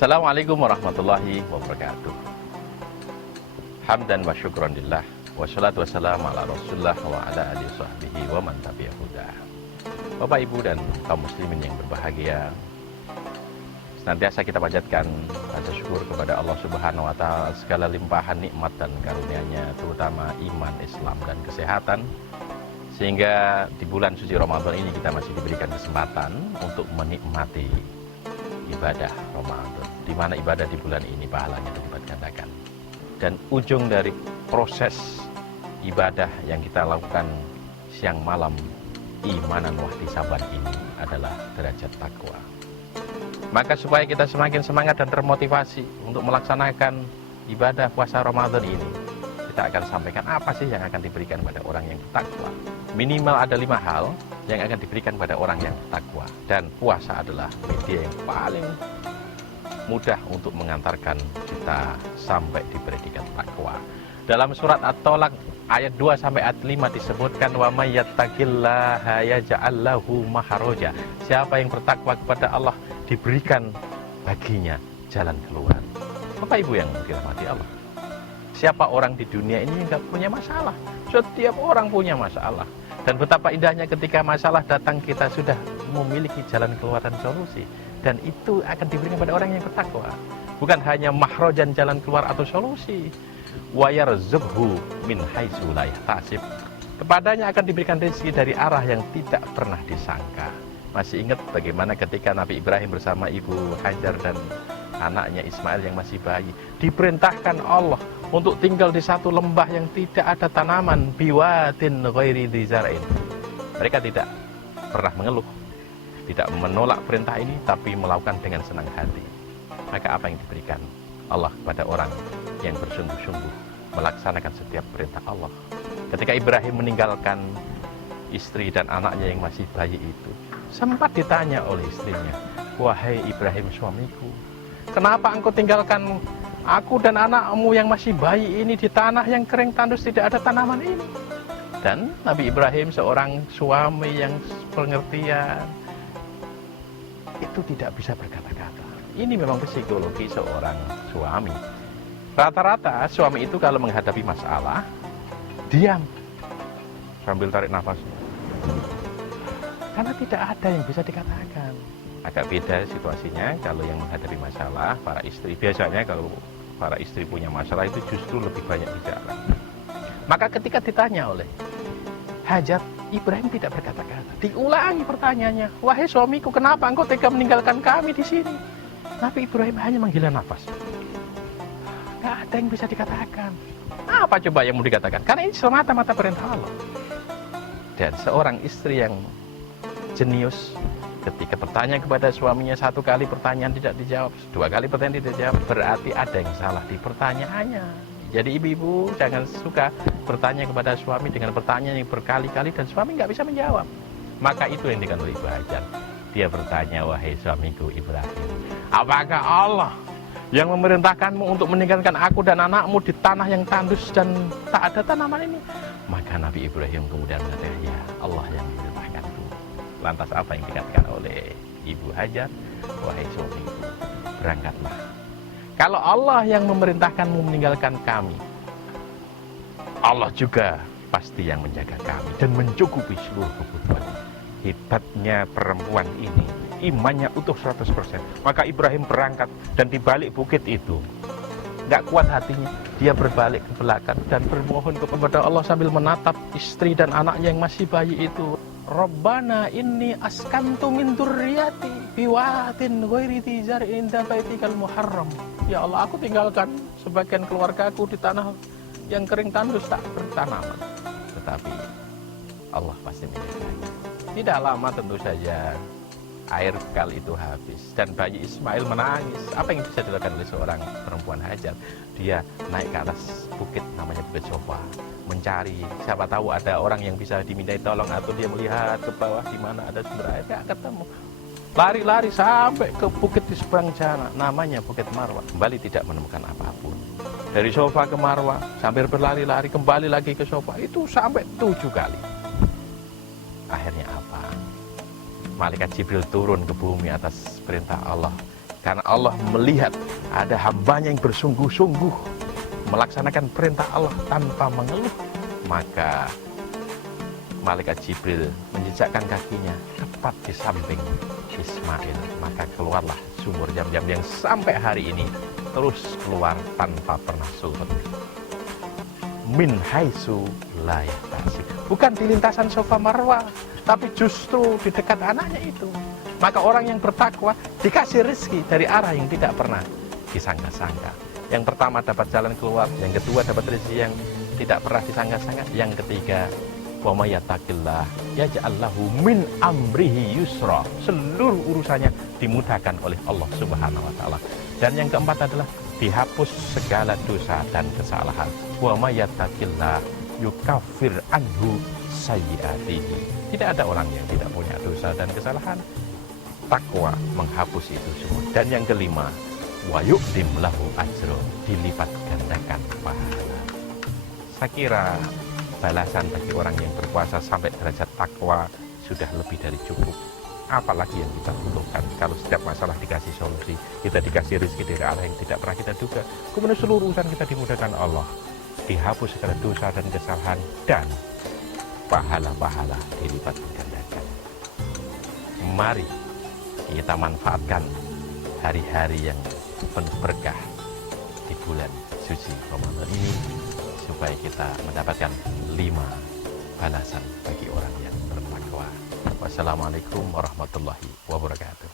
Assalamualaikum warahmatullahi wabarakatuh. Hamdan wa syukran lillah, wassalatu wassalamu ala rasulullah wa ala alihi sahbihi wa man tabi'ahuda. Bapak, Ibu, dan kaum muslimin yang berbahagia, senantiasa kita panjatkan rasa syukur kepada Allah Subhanahu wa Ta'ala segala limpahan nikmat dan karunia-Nya, terutama iman, Islam, dan kesehatan, sehingga di bulan suci Ramadan ini kita masih diberikan kesempatan untuk menikmati ibadah Ramadan, di mana ibadah di bulan ini pahalanya dilipat gandakan. Dan ujung dari proses ibadah yang kita lakukan siang malam imanan wahtisaban ini adalah derajat takwa. Maka supaya kita semakin semangat dan termotivasi untuk melaksanakan ibadah puasa Ramadan ini, kita akan sampaikan apa sih yang akan diberikan pada orang yang bertakwa. Minimal ada 5 hal yang akan diberikan pada orang yang bertakwa. Dan puasa adalah media yang paling mudah untuk mengantarkan kita sampai di predikat takwa. Dalam surat At-Tolak ayat 2 sampai ayat 5 disebutkan, wa may yattaqillaha yaj'al lahu makhraja. Siapa yang bertakwa kepada Allah, diberikan baginya jalan keluar. Bapak Ibu yang dirahmati Allah, siapa orang di dunia ini yang nggak punya masalah? Setiap orang punya masalah. Dan betapa indahnya ketika masalah datang kita sudah memiliki jalan keluar dan solusi. Dan itu akan diberikan pada orang yang bertakwa. Bukan hanya makhrajan, jalan keluar atau solusi. Wa yarzuqhu min haitsu la yahtasib. Kepadanya akan diberikan rezeki dari arah yang tidak pernah disangka. Masih ingat bagaimana ketika Nabi Ibrahim bersama Ibu Hajar dan anaknya Ismail yang masih bayi, diperintahkan Allah untuk tinggal di satu lembah yang tidak ada tanaman, biwatin ghairi dzar'in. Mereka tidak pernah mengeluh, tidak menolak perintah ini, tapi melakukan dengan senang hati. Maka apa yang diberikan Allah kepada orang yang bersungguh-sungguh melaksanakan setiap perintah Allah? Ketika Ibrahim meninggalkan istri dan anaknya yang masih bayi itu, sempat ditanya oleh istrinya, wahai Ibrahim suamiku, kenapa engkau tinggalkan aku dan anakmu yang masih bayi ini di tanah yang kering tandus, tidak ada tanaman ini? Dan Nabi Ibrahim seorang suami yang pengertian, itu tidak bisa berkata-kata. Ini memang psikologi seorang suami. Rata-rata suami itu kalau menghadapi masalah, diam sambil tarik nafas, karena tidak ada yang bisa dikatakan. Agak beda situasinya kalau yang menghadapi masalah para istri. Biasanya kalau para istri punya masalah itu justru lebih banyak bicara. Maka ketika ditanya oleh Hajar, Ibrahim tidak berkata-kata. Diulangi pertanyaannya, wahai suamiku, kenapa engkau tega meninggalkan kami di sini? Nabi Ibrahim hanya menghela nafas. Gak ada yang bisa dikatakan. Apa coba yang mau dikatakan? Karena ini semata-mata perintah Allah. Dan seorang istri yang jenius, ketika bertanya kepada suaminya, 1 kali pertanyaan tidak dijawab, 2 kali pertanyaan tidak dijawab, berarti ada yang salah di pertanyaannya. Jadi ibu-ibu jangan suka bertanya kepada suami dengan pertanyaan yang berkali-kali dan suami nggak bisa menjawab. Maka itu yang dikatakan oleh Ibu Hajar. Dia bertanya, wahai suamiku Ibrahim, apakah Allah yang memerintahkanmu untuk meninggalkan aku dan anakmu di tanah yang tandus dan tak ada tanaman ini? Maka Nabi Ibrahim kemudian mengatakan, ya Allah yang memerintahkanku. Lantas apa yang dikatakan oleh Ibu Hajar? Wahai suamiku, berangkatlah. Kalau Allah yang memerintahkanmu meninggalkan kami, Allah juga pasti yang menjaga kami dan mencukupi seluruh kebutuhan. Hebatnya perempuan ini, imannya utuh 100%. Maka Ibrahim berangkat dan di balik bukit itu, gak kuat hatinya, dia berbalik ke belakang dan bermohon kepada Allah sambil menatap istri dan anaknya yang masih bayi itu. Rabbana inni askantu min dzurriyyati biwatin ghairi dzar'in inda baitikal muharram. Ya Allah, aku tinggalkan sebagian keluargaku di tanah yang kering tandus tak bertanaman. Tetapi Allah pasti menjaganya. Tidak lama tentu saja air kali itu habis dan bayi Ismail menangis. Apa yang bisa dilakukan oleh seorang perempuan Hajar? Dia naik ke atas bukit, namanya Bukit Sofa, mencari, siapa tahu ada orang yang bisa dimintai tolong, atau dia melihat ke bawah di mana ada sumber air. Gak ketemu. Lari-lari sampai ke bukit di seberang sana, namanya Bukit Marwah. Kembali tidak menemukan apapun. Dari Sofa ke Marwah, sambil berlari-lari kembali lagi ke Sofa, itu sampai 7 kali. Akhirnya apa? Malaikat Jibril turun ke bumi atas perintah Allah. Karena Allah melihat ada hambanya yang bersungguh-sungguh melaksanakan perintah Allah tanpa mengeluh, maka malaikat Jibril menjejakkan kakinya tepat di samping Ismail. Maka keluarlah sumur Zam-Zam yang sampai hari ini terus keluar tanpa pernah surut. Min haitsu la yahtasib. Bukan di lintasan Safa Marwah, tapi justru di dekat anaknya itu. Maka orang yang bertakwa dikasih rezeki dari arah yang tidak pernah disangka-sangka. Yang pertama dapat jalan keluar, yang kedua dapat rezeki yang tidak pernah disangka-sangka, yang ketiga wa may yattaqillah yaj'al lahu min amrihi yusra. Seluruh urusannya dimudahkan oleh Allah Subhanahu wa taala. Dan yang keempat adalah dihapus segala dosa dan kesalahan. Wa may yattaqillah yukaffir anhu sayyi'atihi. Tidak ada orang yang tidak punya dosa dan kesalahan. Takwa menghapus itu semua. Dan yang kelima, wa yu'tim lahu ajro, dilipat gandakan pahala. Saya kira balasan bagi orang yang berpuasa sampai derajat takwa sudah lebih dari cukup. Apalagi yang kita butuhkan? Kalau setiap masalah dikasih solusi, kita dikasih rezeki dari arah yang tidak pernah kita duga, kemudian seluruh urusan kita dimudahkan Allah, dihapus segala dosa dan kesalahan, dan pahala-pahala dilipat gandakan. Mari kita manfaatkan hari-hari yang penuh berkah di bulan suci Ramadan ini, supaya kita mendapatkan 5 balasan bagi orang yang bertakwa. Wassalamualaikum warahmatullahi wabarakatuh.